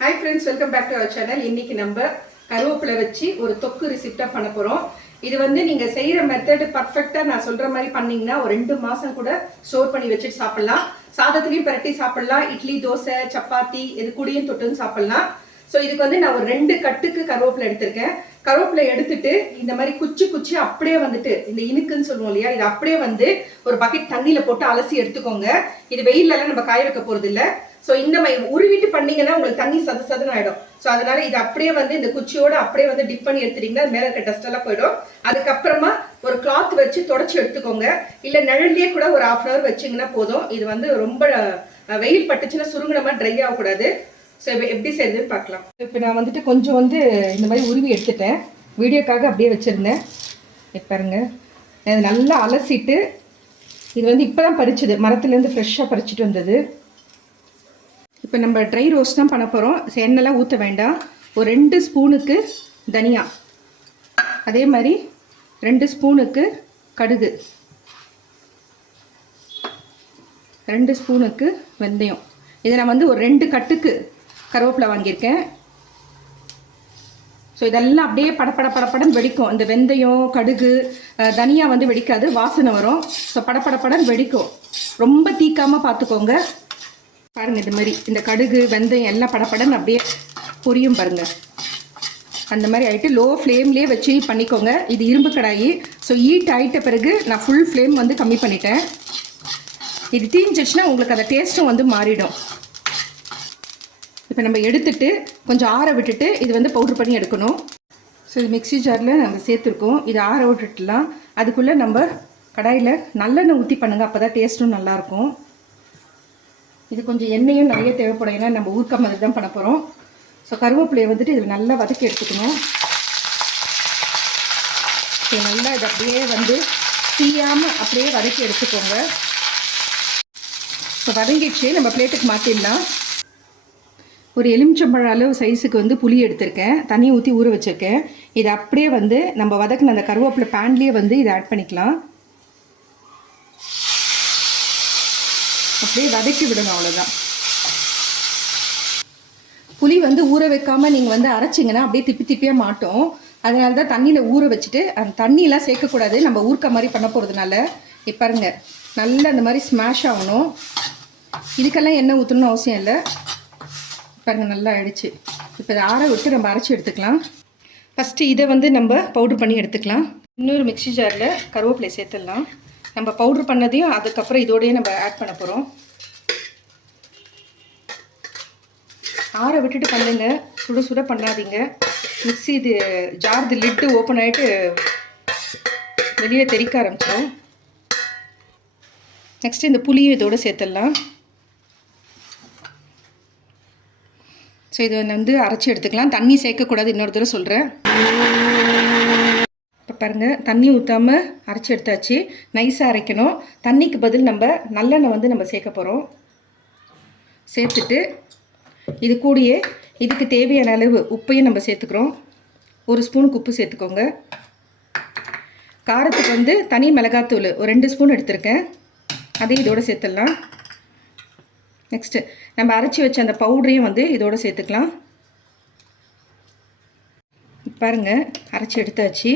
Hi friends, welcome back to our channel. இன்னைக்கு நம்ம கருவேப்பிலை வச்சு ஒரு தொக்கு ரெசிப்டா பண்ண போறோம். இது வந்து நீங்க செய்யற மெத்தட் பர்ஃபெக்டா நான் சொல்ற மாதிரி பண்ணீங்கன்னா ஒரு 2 மாசம் கூட ஸ்டோர் பண்ணி வச்சுட்டு சாப்பிடலாம். சாதத்துலயும் பரட்டி சாப்பிடலாம், இட்லி, தோசை, சப்பாத்தி இது கூடயும் தொட்டுன்னு சாப்பிடலாம். ஸோ இதுக்கு வந்து நான் ஒரு 2 கட்டுக்கு கருவேப்பிலை எடுத்திருக்கேன். கருவேப்பிலை எடுத்துட்டு இந்த மாதிரி குச்சி அப்படியே வந்துட்டு இந்த இனுக்குன்னு சொல்லுவோம் இல்லையா, இது அப்படியே வந்து ஒரு பக்கெட் தண்ணியில போட்டு அலசி எடுத்துக்கோங்க. இது வெயிலெல்லாம் நம்ம காய வைக்க போறது இல்லை. ஸோ இந்த மாதிரி உருவிட்டு பண்ணீங்கன்னா உங்களுக்கு தண்ணி சதுன்னு ஆயிடும். ஸோ அதனால இது அப்படியே வந்து இந்த குச்சியோட அப்படியே வந்து டிப் பண்ணி எடுத்துட்டீங்கன்னா மேலே இருக்க டஸ்ட் எல்லாம் போயிடும். அதுக்கப்புறமா ஒரு கிளாத் வச்சு தொடச்சி எடுத்துக்கோங்க. இல்லை நிழல்லையே கூட ஒரு 1/2 hour வச்சிங்கன்னா போதும். இது வந்து ரொம்ப வெயில் பட்டுச்சுன்னா சுருங்கின மாதிரி ட்ரை ஆகக்கூடாது. ஸோ எப்படி செய்யுதுன்னு பார்க்கலாம். இப்போ நான் வந்துட்டு கொஞ்சம் வந்து இந்த மாதிரி உருவி எடுத்துட்டேன். வீடியோக்காக அப்படியே வச்சுருந்தேன். இப்போ பாருங்க, அது நல்லா அலசிட்டு இது வந்து இப்போ தான் பறிச்சது, மரத்துலேருந்து ஃப்ரெஷ்ஷாக பறிச்சுட்டு வந்தது. இப்போ நம்ம ட்ரை ரோஸ்ட் தான் பண்ண போகிறோம். எண்ணெய்லாம் ஊற்ற வேண்டாம். ஒரு 2 ஸ்பூனுக்கு தனியா, அதே மாதிரி 2 ஸ்பூனுக்கு கடுகு, 2 ஸ்பூனுக்கு வெந்தயம். இதை நான் வந்து ஒரு 2 கட்டுக்கு கருவேப்பிலை வாங்கியிருக்கேன். ஸோ இதெல்லாம் அப்படியே படப்படன்னு வெடிக்கும். இந்த வெந்தயம், கடுகு, தனியா வந்து வெடிக்காது, வாசனை வரும். ஸோ படப்படன்னு வெடிக்கும். ரொம்ப தீக்காமல் பார்த்துக்கோங்க. பாருங்கள், இது மாதிரி இந்த கடுகு, வெந்தயம் எல்லாம் படப்படன்னு அப்படியே பொரியும் பாருங்கள். அந்த மாதிரி ஆகிட்டு லோ ஃப்ளேம்லேயே வச்சு பண்ணிக்கோங்க. இது இரும்பு கடாயி. ஸோ ஹீட் ஆகிட்ட பிறகு நான் ஃபுல் ஃப்ளேம் வந்து கம்மி பண்ணிட்டேன். இது தீஞ்சிச்சுன்னா உங்களுக்கு அந்த டேஸ்ட்டும் வந்து மாறிடும். இப்போ நம்ம எடுத்துட்டு கொஞ்சம் ஆற விட்டுட்டு இது வந்து பவுட்ரு பண்ணி எடுக்கணும். ஸோ இது மிக்ஸி ஜாரில் நம்ம சேர்த்துருக்கோம். இது ஆற விட்டுட்டுலாம் அதுக்குள்ளே நம்ம கடாயில் நல்லெண்ணெய் ஊற்றி பண்ணுங்கள். அப்போ தான் டேஸ்ட்டும் நல்லாயிருக்கும். இது கொஞ்சம் எண்ணெயும் நிறைய தேவைப்படும், ஏன்னா நம்ம ஊறுக்காய் மாதிரி தான் பண்ண போகிறோம். ஸோ கருவேப்பிலையை வந்துட்டு இதில் நல்லா வதக்கி எடுத்துக்கணும். ஸோ நல்லா இதை அப்படியே வந்து தீயாமல் அப்படியே வதக்கி எடுத்துக்கோங்க. ஸோ வதங்கிடுச்சு, நம்ம பிளேட்டுக்கு மாற்றிடலாம். ஒரு எலுமிச்சம்பழம் அளவு சைஸுக்கு வந்து புளி எடுத்திருக்கேன், தண்ணி ஊற்றி ஊற வச்சுருக்கேன். இதை அப்படியே வந்து நம்ம வதக்கின அந்த கருவேப்பிலை பேன்லேயே வந்து இதை ஆட் பண்ணிக்கலாம். அப்படியே வதக்கி விடணும், அவ்வளோதான். புளி வந்து ஊற வைக்காமல் நீங்கள் வந்து அரைச்சிங்கன்னா அப்படியே திப்பியாக மாட்டோம். அதனால தான் தண்ணியில் ஊற வச்சுட்டு அந்த தண்ணியெலாம் சேர்க்கக்கூடாது, நம்ம ஊறுக்காய் மாதிரி பண்ண போகிறதுனால. இப்போ பாருங்க, நல்லா அந்த மாதிரி ஸ்மாஷ் ஆகணும். இதுக்கெல்லாம் எண்ணெய் ஊற்றணும்னு அவசியம் இல்லை. பாருங்கள், நல்லா ஆயிடுச்சு. இப்போ இதை ஆற விட்டு நம்ம அரைச்சி எடுத்துக்கலாம். ஃபஸ்ட்டு இதை வந்து நம்ம பவுட்ரு பண்ணி எடுத்துக்கலாம். இன்னொரு மிக்ஸி ஜாரில் கருவேப்பிலை சேர்த்துடலாம். நம்ம பவுட்ரு பண்ணதையும் அதுக்கப்புறம் இதோடையே நம்ம ஆட் பண்ண போகிறோம். ஆற விட்டுட்டு பண்ணுங்க, சுட பண்ணாதீங்க. மிக்ஸி இது ஜார் லிட்டு ஓப்பன் ஆகிட்டு வெளியே தெறிக்க ஆரம்பிச்சிடும். நெக்ஸ்ட்டு இந்த புளியும் இதோடு சேர்த்துடலாம். ஸோ இதை வந்து அரைச்சி எடுத்துக்கலாம். தண்ணி சேர்க்கக்கூடாது, இன்னொரு தடவை சொல்கிறேன். இப்போ பாருங்கள், தண்ணி ஊற்றாமல் அரைச்சி எடுத்தாச்சு. நைஸாக அரைக்கணும். தண்ணிக்கு பதில் நம்ம நல்லெண்ணெய் வந்து நம்ம சேர்க்க போகிறோம். சேர்த்துட்டு இது கூடயே இதுக்கு தேவையான அளவு உப்பையும் நம்ம சேர்த்துக்கிறோம். 1 ஸ்பூனுக்கு உப்பு சேர்த்துக்கோங்க. காரத்துக்கு வந்து தனி மிளகாத்தூள் ஒரு 2 ஸ்பூன் எடுத்திருக்கேன், அதையும் இதோடு சேர்த்துடலாம். நெக்ஸ்ட்டு நம்ம அரைச்சி வச்ச அந்த பவுடரையும் வந்து இதோடு சேர்த்துக்கலாம். பாருங்கள், அரைச்சி எடுத்தாச்சு.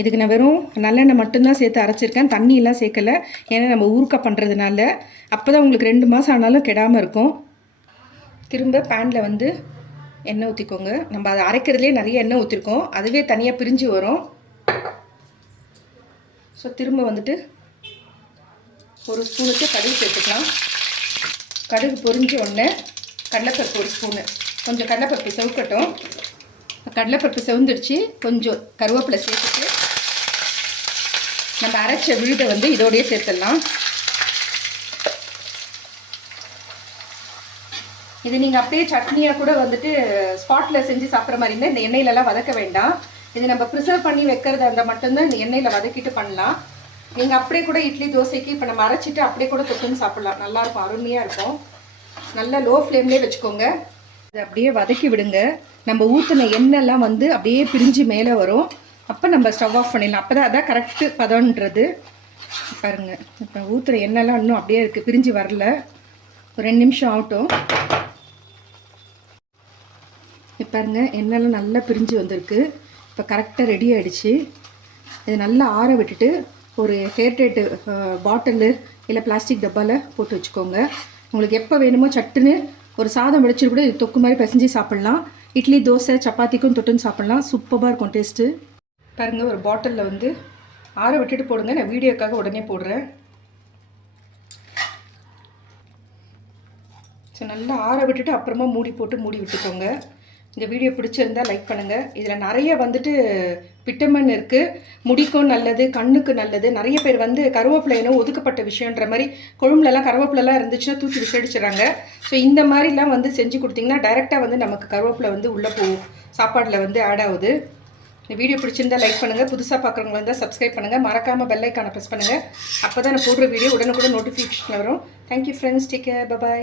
இதுக்கு நான் வெறும் நல்லெண்ணெய் மட்டும்தான் சேர்த்து அரைச்சிருக்கேன், தண்ணியெல்லாம் சேர்க்கலை. ஏன்னா நம்ம ஊறுக்காய் பண்ணுறதுனால அப்போ தான் உங்களுக்கு 2 மாதம் ஆனாலும் கெடாமல் இருக்கும். திரும்ப பேனில் வந்து எண்ணெய் ஊற்றிக்கோங்க. நம்ம அதை அரைக்கிறதுலே நிறைய எண்ணெய் ஊற்றிருக்கோம், அதுவே தனியாக பிரிஞ்சு வரும். ஸோ திரும்ப வந்துட்டு 1 ஸ்பூனுக்கு கடுகு சேர்த்துக்கலாம். கடுகு பொரிஞ்ச உடனே கடலைப்பருப்பு 1 ஸ்பூனு. கொஞ்சம் கடலைப்பருப்பு செவக்கட்டும். கடலைப்பருப்பு செவந்துடுச்சு. கொஞ்சம் கருவேப்பிலை சேர்த்துட்டு நம்ம அரைச்ச விழுதை வந்து இதோடையே சேர்த்துடலாம். இது நீங்கள் அப்படியே சட்னியாக கூட வந்துட்டு ஸ்பாட்டில் செஞ்சு சாப்பிட்ற மாதிரி இருந்தால் இந்த எண்ணெயிலலாம் வதக்க வேண்டாம். இது நம்ம ப்ரிசர்வ் பண்ணி வைக்கிறதா இருந்தால் மட்டும்தான் இந்த எண்ணெயில் வதக்கிட்டு பண்ணலாம். நீங்கள் அப்படியே கூட இட்லி, தோசைக்கு இப்போ நம்ம அரைச்சிட்டு அப்படியே கூட தொட்டுன்னு சாப்பிட்லாம். நல்லாயிருக்கும், அருமையாக இருக்கும். நல்லா லோ ஃப்ளேம்லேயே வச்சுக்கோங்க. அதை அப்படியே வதக்கி விடுங்க. நம்ம ஊற்றின எண்ணெய்லாம் வந்து அப்படியே பிரிஞ்சு மேலே வரும். அப்போ நம்ம ஸ்டவ் ஆஃப் பண்ணிடலாம். அப்போ தான் அதான் கரெக்டு பதம்ன்றது. பாருங்கள், இப்போ ஊற்றுற எண்ணெய்லாம் இன்னும் அப்படியே இருக்குது, பிரிஞ்சு வரல. ஒரு 2 நிமிஷம் ஆகட்டும். இப்போ பாருங்க எண்ணெய்லாம் நல்லா பிரிஞ்சு வந்திருக்கு. இப்போ கரெக்டாக ரெடி ஆகிடுச்சு. இது நல்லா ஆற விட்டுட்டு ஒரு ஹேர்டைட்டு பாட்டிலு இல்லை பிளாஸ்டிக் டப்பாவில் போட்டு வச்சுக்கோங்க. உங்களுக்கு எப்போ வேணுமோ சட்டுன்னு ஒரு சாதம் வடிச்சிட்டு கூட இது தொக்கு மாதிரி பிசைஞ்சு சாப்பிட்லாம். இட்லி தோசை சப்பாத்திக்கும் தொட்டுன்னு சாப்பிட்லாம். சூப்பராக இருக்கும் டேஸ்ட்டு. பாருங்கள் ஒரு பாட்டிலில் வந்து ஆற விட்டுட்டு போடுங்க. நான் வீடியோக்காக உடனே போடுறேன். ஸோ நல்லா ஆற விட்டுட்டு அப்புறமா மூடி போட்டு மூடி விட்டுக்கோங்க. இந்த வீடியோ பிடிச்சிருந்தா லைக் பண்ணுங்கள். இதில் நிறைய வந்துட்டு விட்டமின் இருக்குது. முடிக்கும் நல்லது, கண்ணுக்கு நல்லது. நிறைய பேர் வந்து கருவேப்பிலைன்னு ஒதுக்கப்பட்ட விஷயன்ற மாதிரி கொழும்புலலாம் கருவேப்பிலலாம் இருந்துச்சுன்னா தூக்கி விசடிச்சிடறாங்க. ஸோ இந்த மாதிரிலாம் வந்து செஞ்சு கொடுத்திங்கன்னா டைரெக்டாக வந்து நமக்கு கருவேப்பிலை வந்து உள்ளே சாப்பாடில் வந்து ஆட் ஆகுது. இந்த வீடியோ பிடிச்சிருந்தா லைக் பண்ணுங்கள். புதுசாக பார்க்குறவங்க இருந்தால் சப்ஸ்கிரைப் பண்ணுங்கள். மறக்காமல் பெல் ஐக்கானை ப்ரெஸ் பண்ணுங்கள். அப்போ தான் நான் போடுற வீடியோ உடனுக்குடன் நோட்டிஃபிகேஷன் வரும். Thank you friends. Take care. By.